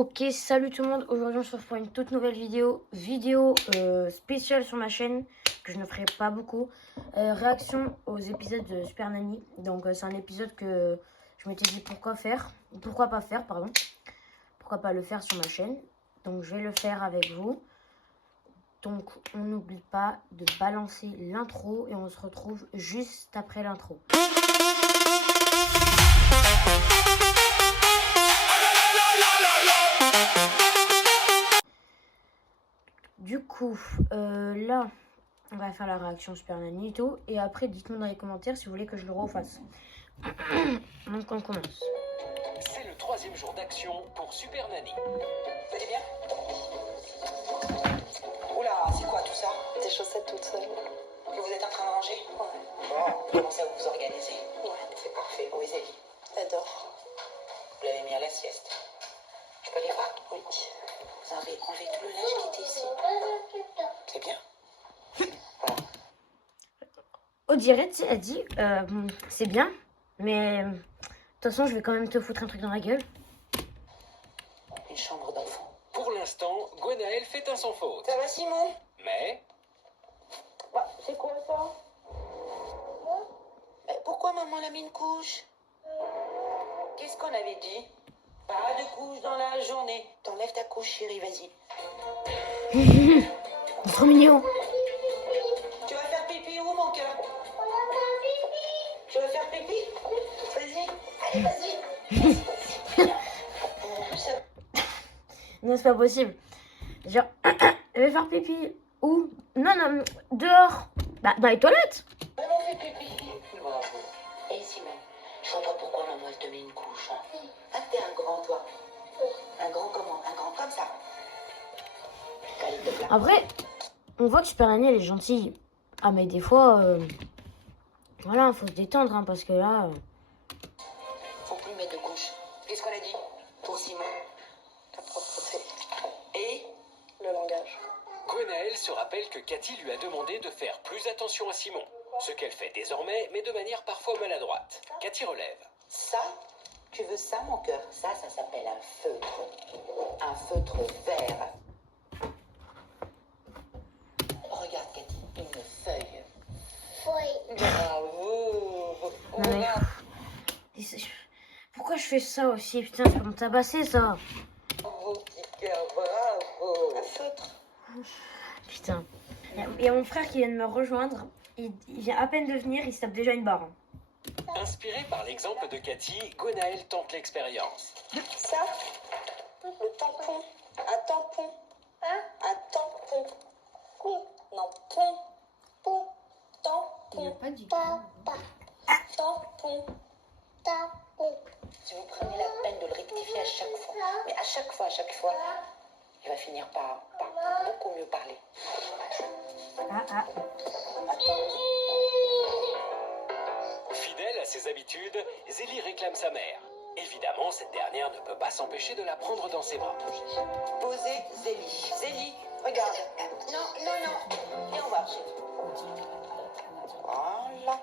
Ok, salut tout le monde. Aujourd'hui, on se retrouve pour une toute nouvelle vidéo. Spéciale sur ma chaîne, que je ne ferai pas beaucoup. Réaction aux épisodes de Super Nanny. Donc, c'est un épisode que je m'étais dit pourquoi pas faire, pardon. Pourquoi pas le faire sur ma chaîne. Donc, je vais le faire avec vous. Donc, on n'oublie pas de balancer l'intro et on se retrouve juste après l'intro. Du coup, là, on va faire la réaction Super Nanny et tout. Et après, dites-moi dans les commentaires si vous voulez que je le refasse. Donc, on commence. C'est le 3e jour d'action pour Super Nanny. Vous allez bien? Oula, c'est quoi tout ça? Des chaussettes toutes seules. Que vous êtes en train de ranger? Ouais. Bon, commencez à vous organiser. Ouais. C'est parfait. Où est Zélie? Elle dort. Vous l'avez mis à la sieste. Je peux les voir? Oui. Vous avez enlevé tout le linge qui était ici. C'est bien. On dirait, elle dit, c'est bien, mais de toute façon, je vais quand même te foutre un truc dans la gueule. Une chambre d'enfant. Pour l'instant, Gwenaël fait un sans faute. Ça va, Simon? Mais... Bah, c'est quoi ça? pourquoi maman l'a mis une couche? Qu'est-ce qu'on avait dit? Pas de couche dans la journée. T'enlèves ta couche, chérie, vas-y. Trop mignon. Tu vas faire pipi où, mon cœur? Tu vas faire pipi? Vas-y, allez, vas-y. Non, c'est pas possible. Genre, elle va faire pipi. Où? Non, dehors. Bah, dans les toilettes. Maman fait pipi. Bravo. Et Simon, je vois pas pourquoi maman elle te met une couche. Ah, t'es un grand, toi. Un grand comment? Un grand comme ça. Allez, te plains. Après, on voit que Super Nanny, elle est gentille. Ah, mais des fois, voilà, faut se détendre, hein, parce que là... Faut plus mettre de couche. Qu'est-ce qu'on a dit? Pour Simon. La propreté. Et Le langage. Gwenaël se rappelle que Cathy lui a demandé de faire plus attention à Simon. Ce qu'elle fait désormais, mais de manière parfois maladroite. Cathy relève. Ça? Tu veux ça, mon cœur? Ça s'appelle un feutre. Un feutre vert. Regarde, Cathy, une feuille. Bravo. Non, mais... Pourquoi je fais ça aussi? Putain, je peux me tabasser, ça. Bravo, petit cœur, bravo. Un feutre. Putain. Il y a mon frère qui vient de me rejoindre. Il vient à peine de venir, il se tape déjà une barre. Inspiré par l'exemple de Cathy, Gwenaël tente l'expérience. Ça? Le tampon. Un tampon. Hein? Un tampon. Non, pont. Pont. Tampon. Pas du Tampon. Tampon. Si vous prenez la peine de le rectifier à chaque fois, mais à chaque fois, il va finir par beaucoup mieux parler. Ah. Fidèle à ses habitudes, Zélie réclame sa mère. Évidemment, cette dernière ne peut pas s'empêcher de la prendre dans ses bras. Posez Zélie. Zélie, regarde. Non. Viens voir, chérie. Voilà.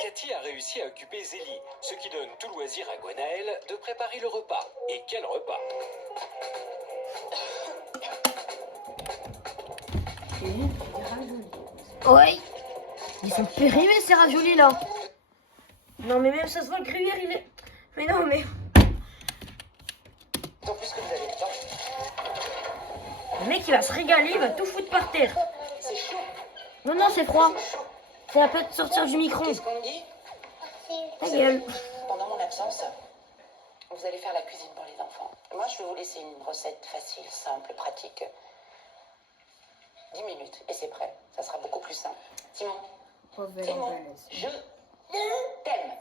Cathy a réussi à occuper Zélie, ce qui donne tout loisir à Gwenaël de préparer le repas. Et quel repas! Ouais. Ils sont périmés, ces raviolis, là. Non, mais même ça se voit, le gruyère, il est... Mais non, mais... D'autant plus que vous avez le temps. Le mec, il va se régaler, il va tout foutre par terre. C'est chaud. Non, c'est froid. C'est chaud. Ça va peut-être sortir du micro. Qu'est-ce qu'on dit? Ta gueule. Pendant mon absence, vous allez faire la cuisine pour les enfants. Moi, je vais vous laisser une recette facile, simple, pratique. 10 minutes et c'est prêt. Ça sera beaucoup plus simple. Simon, Simon, je t'aime.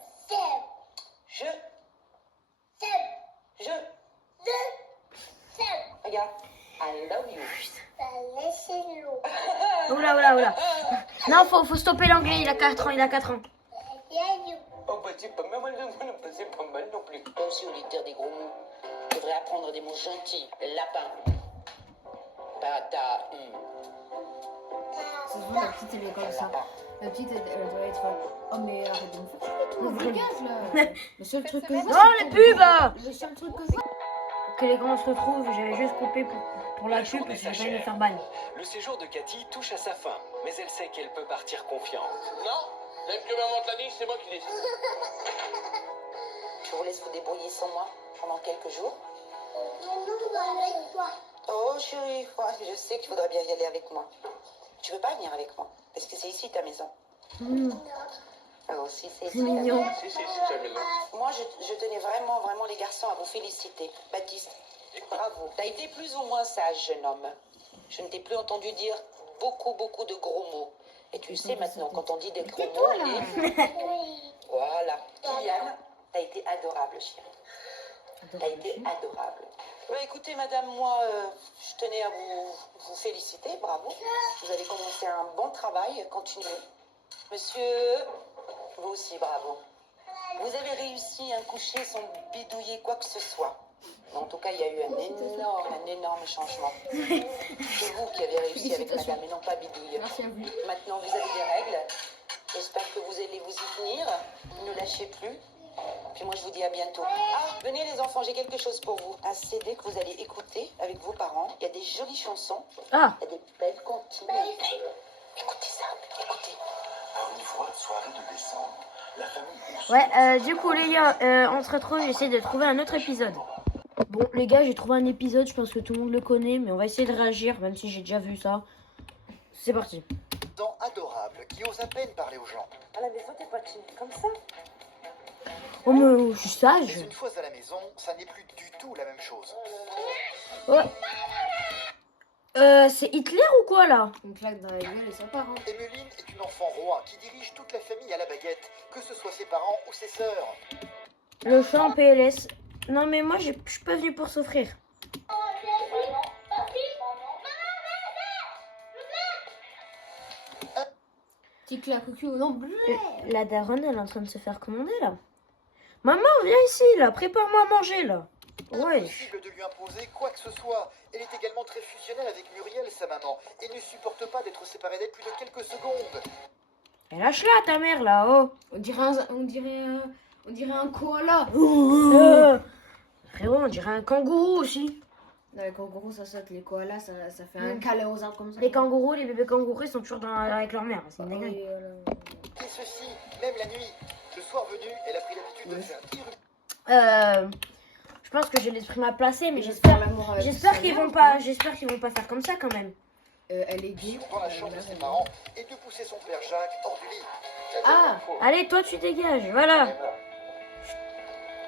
Je regarde. I love you. Oula. Non, faut stopper l'anglais, il a 4 ans. Oh, bah, c'est pas mal non plus. Toi aussi, au lieu de dire des gros mots, tu devrais apprendre des mots gentils. Lapin. Bata. C'est bon, la petite, elle est comme ça. La petite, elle doit être. Oh, mais arrête de me faire chier, toi, dégage là. Le seul truc que je vois. Oh, les pubs Le seul truc que je vois. Que les grands se retrouvent, j'avais juste coupé pour la pub parce que j'ai pas envie de faire ban. Le séjour de Cathy touche à sa fin, mais elle sait qu'elle peut partir confiante. Non, même que maman te l'a dit, c'est moi qui décide. Je vous laisse vous débrouiller sans moi pendant quelques jours. Maman va avec toi. Oh chérie, ouais, je sais qu'il faudrait bien y aller avec moi. Tu veux pas venir avec moi? Parce que c'est ici ta maison. Oh, si, c'est ici. C'est mignon. Si, c'est ta maison. Moi, je tenais vraiment, vraiment les garçons à vous féliciter. Baptiste, bravo. T'as été plus ou moins sage, jeune homme. Je ne t'ai plus entendu dire beaucoup, beaucoup de gros mots. Et tu sais maintenant, quand on dit des gros mots, on est... Voilà. Kylian, t'as été adorable, chérie. T'as été adorable. Bah, écoutez, madame, moi, je tenais à vous féliciter. Bravo. Vous avez commencé un bon travail. Continuez. Monsieur, vous aussi, bravo. Vous avez réussi à coucher sans bidouiller quoi que ce soit. Mais en tout cas, il y a eu un énorme changement. C'est vous qui avez réussi avec madame et non pas bidouille. Merci à vous. Maintenant, vous avez des règles. J'espère que vous allez vous y tenir. Ne lâchez plus. Puis moi, je vous dis à bientôt. Ah, venez les enfants, j'ai quelque chose pour vous. Un CD que vous allez écouter avec vos parents. Il y a des jolies chansons. Ah, Il y a des belles comptines. Écoutez ça, écoutez. Alors une fois, soirée de décembre, la famille... ouais, du coup, les gars, on se retrouve. J'essaie de trouver un autre épisode. Bon, les gars, j'ai trouvé un épisode. Je pense que tout le monde le connaît, mais on va essayer de réagir, même si j'ai déjà vu ça. C'est parti. Adorable qui ose à peine parler aux gens. À la maison, t'es pas timide comme ça. Oh, mais je suis Mais sage. une fois à la maison, ça n'est plus du tout la même chose. Ouais. C'est Hitler ou quoi là? Une claque dans la gueule et ça part. Hein. Emmeline est une enfant roi qui dirige toute la famille à la baguette, que ce soit ses parents ou ses sœurs. Le chat en PLS. Non, mais moi, je suis pas venu pour s'offrir. Petit claque au cul. Non, bleu. La daronne, elle est en train de se faire commander là. Maman, viens ici là. Prépare-moi à manger là. Ouais. Impossible de lui imposer quoi que ce soit. Elle est également très fusionnelle avec Muriel, sa maman, et ne supporte pas d'être séparée d'elle plus de quelques secondes. Et lâche-la ta mère là, oh. On dirait un koala. Frérot, on dirait un kangourou aussi. Non, les kangourous, ça saute. Les koalas, ça fait un câlin aux arbres comme ça. Les kangourous, les bébés kangourous, ils sont toujours avec leur mère. C'est une Ah dinguerie. oui, voilà. Et ceci, même la nuit. Le soir venu, elle a pris l'habitude de faire Je pense que j'ai l'esprit mal placé, mais Et j'espère l'amour avec j'espère sa qu'ils mère, vont pas faire comme ça quand même. Elle est gay. dans la chambre de ses parents et de pousser son père Jacques hors du lit. Ah, Allez, toi tu dégages, voilà.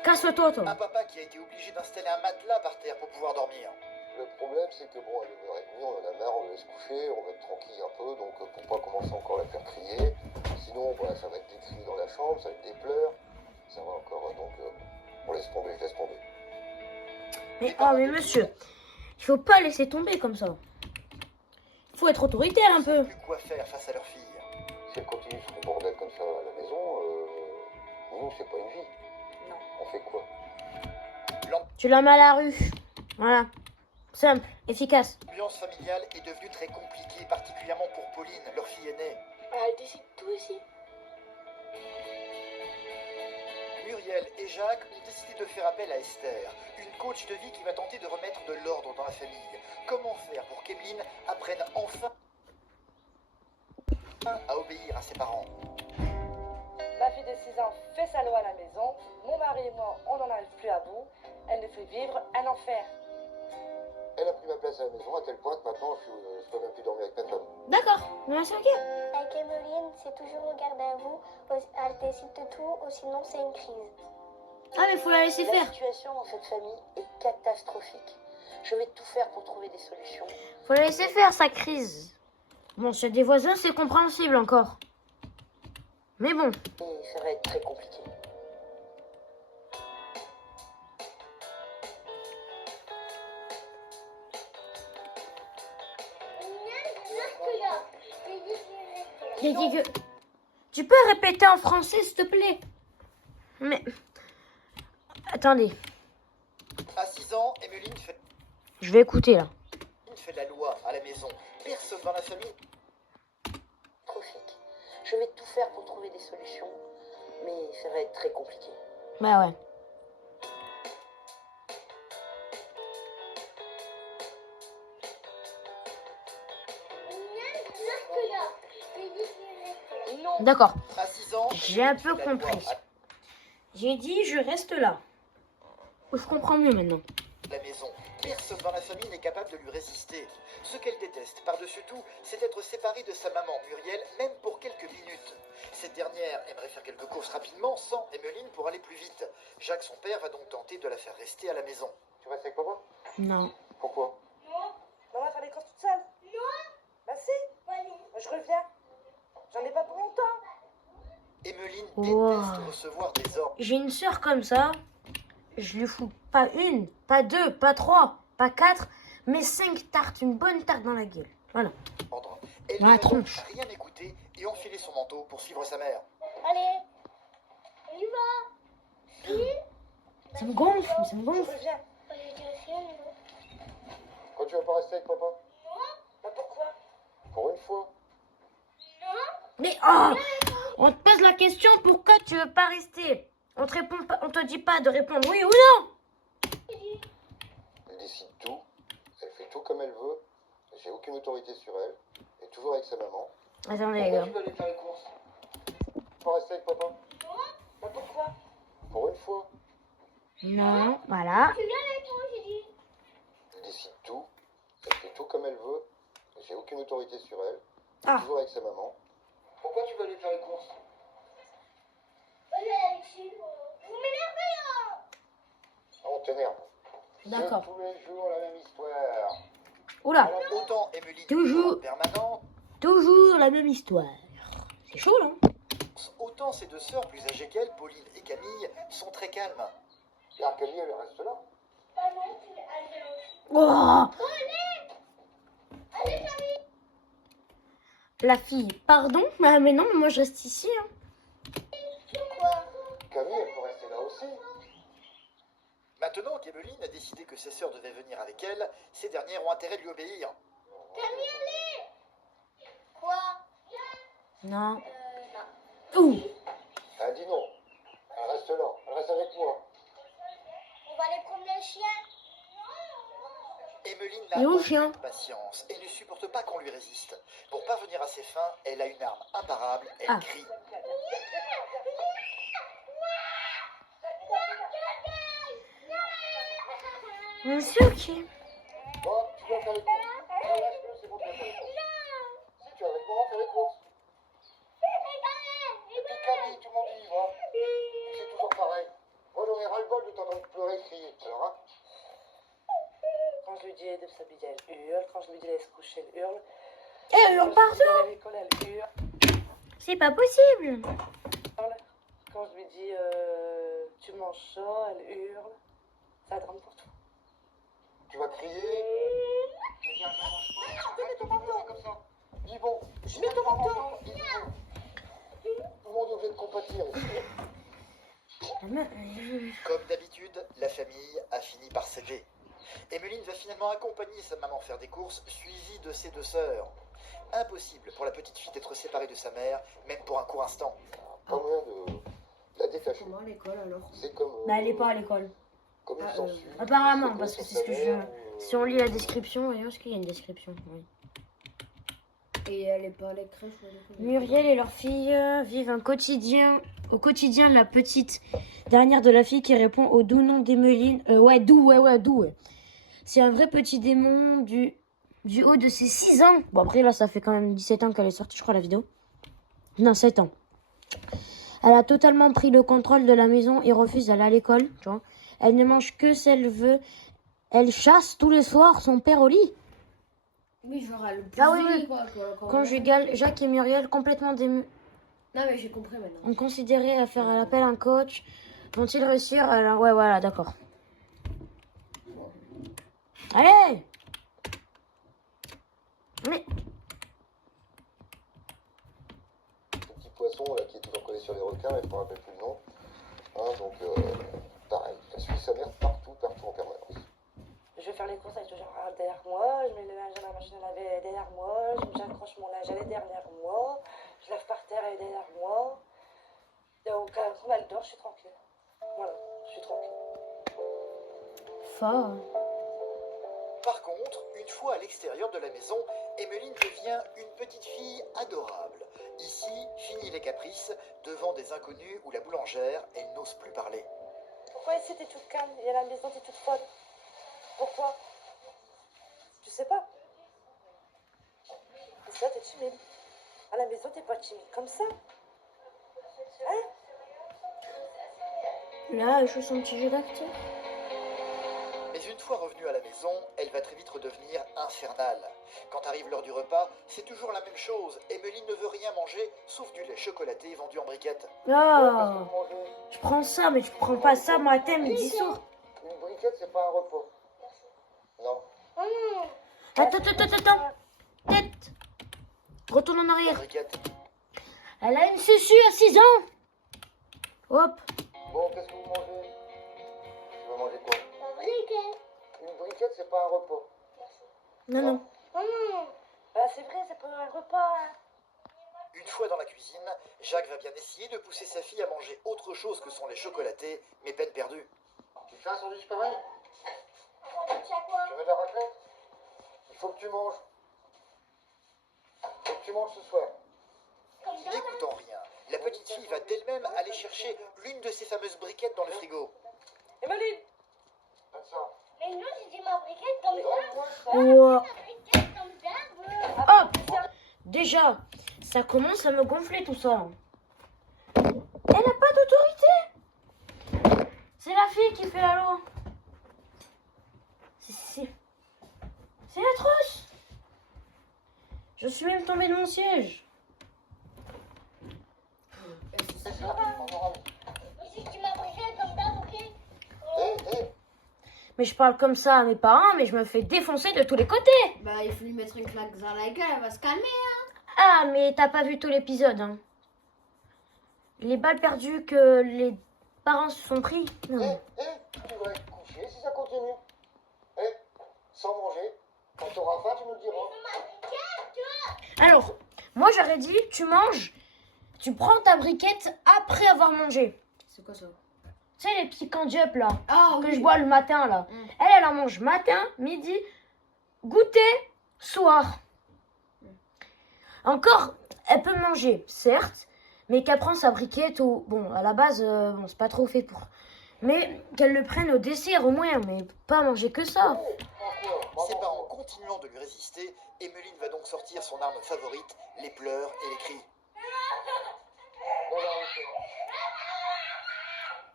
Casse-toi toi. Un papa qui a été obligé d'installer un matelas par terre pour pouvoir dormir. Le problème, c'est que bon, à 9h30, on en a marre, on la laisse coucher, on va être tranquille un peu, donc pour pas commencer encore à la faire crier. Sinon, bah, ça va être des cris dans la chambre, ça va être des pleurs, ça va encore, donc on laisse tomber, je laisse tomber. Mais monsieur, il faut pas laisser tomber comme ça. Il faut être autoritaire un peu. Plus quoi faire face à leur fille. Si elle continue son bordel comme ça à la maison, nous, c'est pas une vie. Non. On fait quoi? Tu l'as mal à la rue. Voilà. Simple, efficace. L'ambiance familiale est devenue très compliquée, particulièrement pour Pauline, leur fille aînée. Elle décide tout aussi. Muriel et Jacques ont décidé de faire appel à Esther, une coach de vie qui va tenter de remettre de l'ordre dans la famille. Comment faire pour qu'Emeline apprenne enfin à obéir à ses parents? Ma fille de 6 ans fait sa loi à la maison. Mon mari et moi, on n'en arrive plus à bout. Elle nous fait vivre un enfer. Elle a pris ma place à la maison à tel point que maintenant, je peux même plus dormir avec ma femme. D'accord, mais c'est ok. Avec Emeline, c'est toujours regarder à vous. Elle décide de tout, ou sinon c'est une crise. Ah mais faut la laisser La faire. situation dans cette famille est catastrophique. Je vais tout faire pour trouver des solutions. Faut la laisser faire sa crise. Bon, c'est des voisins, c'est compréhensible encore. Mais bon. Et ça va être très compliqué. J'ai dit que... Tu peux répéter en français, s'il te plaît? Mais... Attendez, À 6 ans, Emeline fait je vais écouter là. de la loi à la maison. Personne dans la famille. Catastrophique. Je vais tout faire pour trouver des solutions, mais ça va être très compliqué. Bah ouais. Non. D'accord. À 6 ans, J'ai un peu la loi compris. à J'ai dit je reste là. Je comprends mieux maintenant. la maison. Personne dans la famille n'est capable de lui résister. Ce qu'elle déteste par-dessus tout, c'est être séparée de sa maman Muriel, même pour quelques minutes. Cette dernière aimerait faire quelques courses rapidement sans Emmeline pour aller plus vite. Jacques, son père, va donc tenter de la faire rester à la maison. Tu restes avec papa? Non. Pourquoi? Maman va faire les courses toute seule. Non. Bah si. Je reviens. J'en ai pas pour longtemps. Emmeline Wow. déteste recevoir des ordres. J'ai une sœur comme ça. Je lui fous pas une, pas deux, pas trois, pas quatre, mais 5 tartes, une bonne tarte dans la gueule. Voilà. Elle Dans ne la va donc tronche. rien écouter et enfiler son manteau pour suivre sa mère. Allez, on y va. Si. Ça me gonfle, ça me Je gonfle. reviens. J'ai dit aussi, on y va. Quand tu vas pas rester avec papa? Bah pourquoi? Pour une fois. Mais oh, on te pose la question pourquoi tu veux pas rester. On te répond pas, on te dit pas de répondre oui ou non. Elle décide tout, elle fait tout comme elle veut, j'ai aucune autorité sur elle, elle est toujours avec sa maman. Attendez les gars. Tu vas aller faire les courses? Pas rester avec papa? Bah pourquoi? Pour une fois. Non, voilà. Tu viens avec moi, j'ai dit. Elle décide tout, elle fait tout comme elle veut, j'ai aucune autorité sur elle, Ah. toujours avec sa maman. Pourquoi tu vas aller faire les courses? Allez, Alexis. Vous m'énervez, là. Ah, on t'énerve. D'accord. C'est tous les jours la même histoire. Oula, Autant Emmeline Toujours. est permanente, toujours la même histoire. C'est chaud là. autant ses deux sœurs plus âgées qu'elle, Pauline et Camille, sont très calmes. Et Arcadie, elle reste là. Bah non, tu allez, viens aussi. Oh, Allez, Camille. la fille, pardon. Ah, mais non, moi je reste ici. Hein. Quoi? Camille, elle peut rester là aussi. Maintenant qu'Emmeline a décidé que ses sœurs devaient venir avec elle, ces dernières ont intérêt de lui obéir. Camille, allez. Quoi? Non. Non. Ouh. Elle dit non. Elle reste là, elle reste avec moi. On va aller promener le chien. Emmeline Et où n'a le chien aucune patience et ne supporte pas qu'on lui résiste. Pour parvenir à ses fins, elle a une arme imparable, elle Ah. crie. C'est ok. Bon, tu vas faire les courses. Ah, lâche-le, c'est bon, tu vas faire les courses. Si tu es avec moi, fais les courses. Et puis Camille, tout le monde y va. C'est toujours pareil. Moi, j'en ai ras-le-bol de t'entendre pleurer et crier. Alors, hein? Quand je lui dis de s'habiller, elle hurle. Quand je lui dis d'aller se coucher, elle hurle. Eh, elle hurle Quand je lui dis partout. d'aller à l'école, elle hurle. C'est pas possible. Quand je lui dis tu manges ça, elle hurle. Ça drame pour tout. Tu vas crier. Tu vas dire, je mange pas. Arrête de pleurer comme ça. Dis bon. Je mets ton manteau. Dis bon. Tout le monde est obligé de compatir ici. Comme d'habitude, la famille a fini par céder. Emmeline va finalement accompagner sa maman faire des courses, suivie de ses deux sœurs. Impossible pour la petite fille d'être séparée de sa mère, même pour un court instant. Pas moyen de la détacher. Comment à l'école alors? C'est comme. Bah, elle est pas à l'école. Comme une Ah, censure. Apparemment, comme parce que sur c'est sa ce que je. mère, Si on lit la description, voyons ce qu'il y a une description. Oui. Et elle est pas à la crèche ou à l'école? Muriel et leur fille vivent au quotidien de la petite dernière de la fille qui répond au doux nom d'Emmeline. Ouais, doux. C'est un vrai petit démon du haut de ses 6 ans. Bon, après, là, ça fait quand même 17 ans qu'elle est sortie, je crois, la vidéo. Non, 7 ans. Elle a totalement pris le contrôle de la maison et refuse d'aller à l'école, tu vois. Elle ne mange que si elle veut. Elle chasse tous les soirs son père au lit. Oui, genre elle Ah oui, pourrit, oui. quoi. Conjugale, Jacques et Muriel complètement Non, mais j'ai compris maintenant. ont considéré à faire appel à un coach. Vont-ils réussir? Alors, ouais, voilà, d'accord. Allez! Mais, Ce petit poisson là, qui est toujours collé sur les requins, mais je ne me rappelle plus le nom. Hein, donc, pareil, elle suit sa mère partout en permanence. Je vais faire les courses, elle est toujours derrière moi. Je mets le linge à la machine à laver derrière moi. J'accroche mon linge, elle est derrière moi. Je lave par terre est derrière moi. Et quand elle dort, je suis tranquille. Voilà, je suis tranquille. Fort. Par contre, une fois à l'extérieur de la maison, Emmeline devient une petite fille adorable. Ici, fini les caprices, devant des inconnus ou la boulangère, elle n'ose plus parler. Pourquoi ici t'es toute calme et à la maison t'es toute folle? Pourquoi? Je sais pas. Et ça, t'es timide. À la maison, t'es pas timide comme ça. Hein? Là, elle joue son petit jeu d'acteur. Mais une fois revenue à la maison, elle va très vite redevenir infernale. Quand arrive l'heure du repas, c'est toujours la même chose. Emmeline ne veut rien manger, sauf du lait chocolaté vendu en briquettes. Oh, je prends ça, mais je prends pas ça matin, midi, soir. Une briquette, c'est pas un repas. Non. Attends. Tête. Retourne en La arrière. briquette. Elle a une susu à 6 ans. Hop. Bon, qu'est-ce que vous mangez? Tu veux manger quoi? Un briquet. Une briquette, c'est pas un repas. Non. Bah, c'est vrai, c'est pas un repas. Hein. Une fois dans la cuisine, Jacques va bien essayer de pousser sa fille à manger autre chose que son lait chocolaté, mais peine perdue. Tu fais un sandwich pareil? Tu as quoi? Tu veux de la raclette? Il faut que tu manges. Il faut que tu manges ce soir. N'écoutant rien, la petite fille va d'elle-même aller chercher l'une de ces fameuses briquettes dans le frigo. Emmeline, Comme ça. Mais non, j'ai dit ma briquette comme ça. Wow. Ma briquette comme ça. Hop. Déjà, ça commence à me gonfler tout ça. Elle n'a pas d'autorité. C'est la fille qui fait la loi. C'est atroce. Je suis même tombée de mon siège. J'ai dit ma briquette comme ça, ok? Mais je parle comme ça à mes parents, mais je me fais défoncer de tous les côtés. Bah, il faut lui mettre une claque dans la gueule, elle va se calmer. Ah, mais t'as pas vu tout l'épisode, hein. Les balles perdues que les parents se sont pris. Non. Tu devrais te coucher si ça continue. Sans manger. Quand tu auras faim, tu me le diras. Alors, moi j'aurais dit, tu manges, tu prends ta briquette après avoir mangé. C'est quoi ça? Tu sais, les petits candy-up là, Ah, que je bois le matin là. Elle en mange matin, midi, goûter, soir. Encore, elle peut manger, certes, mais qu'elle prend sa briquette au... Bon, à la base, bon, c'est pas trop fait pour... Mais qu'elle le prenne au dessert au moins, mais pas manger que ça. Ses parents continuant de lui résister, Emmeline va donc sortir son arme favorite, les pleurs et les cris.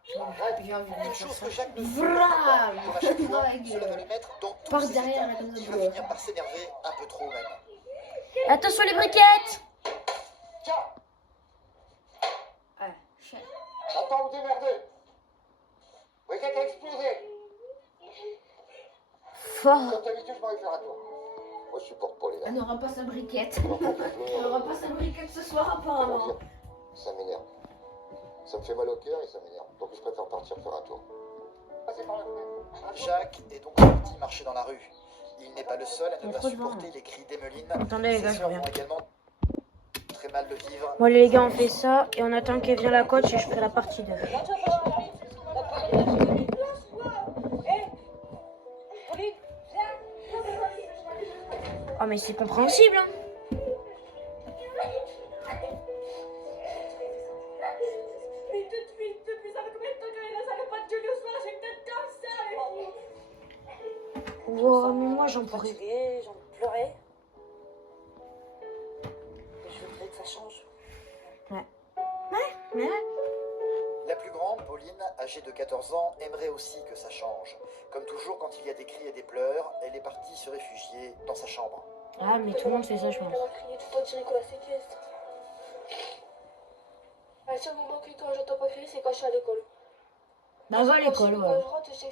J'ai envie de Une faire chose ça. que Jacques ne Vraaah, pas, comme à chaque fois, avec, cela va le mettre dans tous par ses derrière, états. comme ça, Il va bleu. finir par s'énerver un peu trop même. Attention les briquettes. Tiens, Ouais, chien. attends, vous démerdez. Briquette a explosé. Fort. Comme d'habitude, je m'en vais faire un tour. Moi, je supporte pas les Elle gars. n'aura pas sa briquette. Alors, faut que je Elle me- n'aura pas sa briquette ce soir Comment apparemment. dire? Ça m'énerve. Ça me fait mal au cœur et ça m'énerve. Donc je préfère partir faire un tour. Passez par la fenêtre. Jacques est donc parti marcher dans la rue. Il n'est pas le seul à Il y ne a pas trop de vent. supporter les cris d'Emmeline. Attendez les gars, Ses je sœurs reviens. vont également très mal le vivre. Bon les gars, on fait ça et on attend qu'elle vienne la coach et je ferai la partie 2. moi, tu vas pas dans la vie. La première, je te dis, place-toi. Pauline, viens. Oh mais c'est compréhensible hein. Mais depuis ça fait combien de temps qu'elle est là? Ça fait pas de Dieu le soir, j'ai peut-être comme ça. Wow, mais moi j'en pourrais. Fatiguée, j'ai envie de pleurer. Mais je voudrais que ça change. Mais La plus grande, Pauline, âgée de 14 ans, aimerait aussi que ça change. Comme toujours, quand il y a des cris et des pleurs, elle est partie se réfugier dans sa chambre. ah mais tout le monde fait ça je pense. Elle a crié tout le temps, tirer quoi la séquestre. Le seul moment que quand j'entends pas crier, c'est quand je suis à l'école. Bah va à l'école ouais.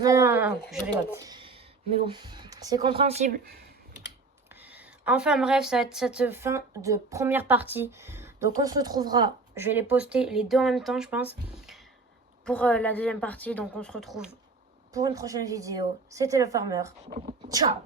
Non, je rigole. Mais bon, c'est compréhensible. Enfin bref, ça va être cette fin de première partie. Donc on se retrouvera, je vais les poster les deux en même temps je pense, pour la deuxième partie. Donc on se retrouve pour une prochaine vidéo. C'était le Farmer. Ciao.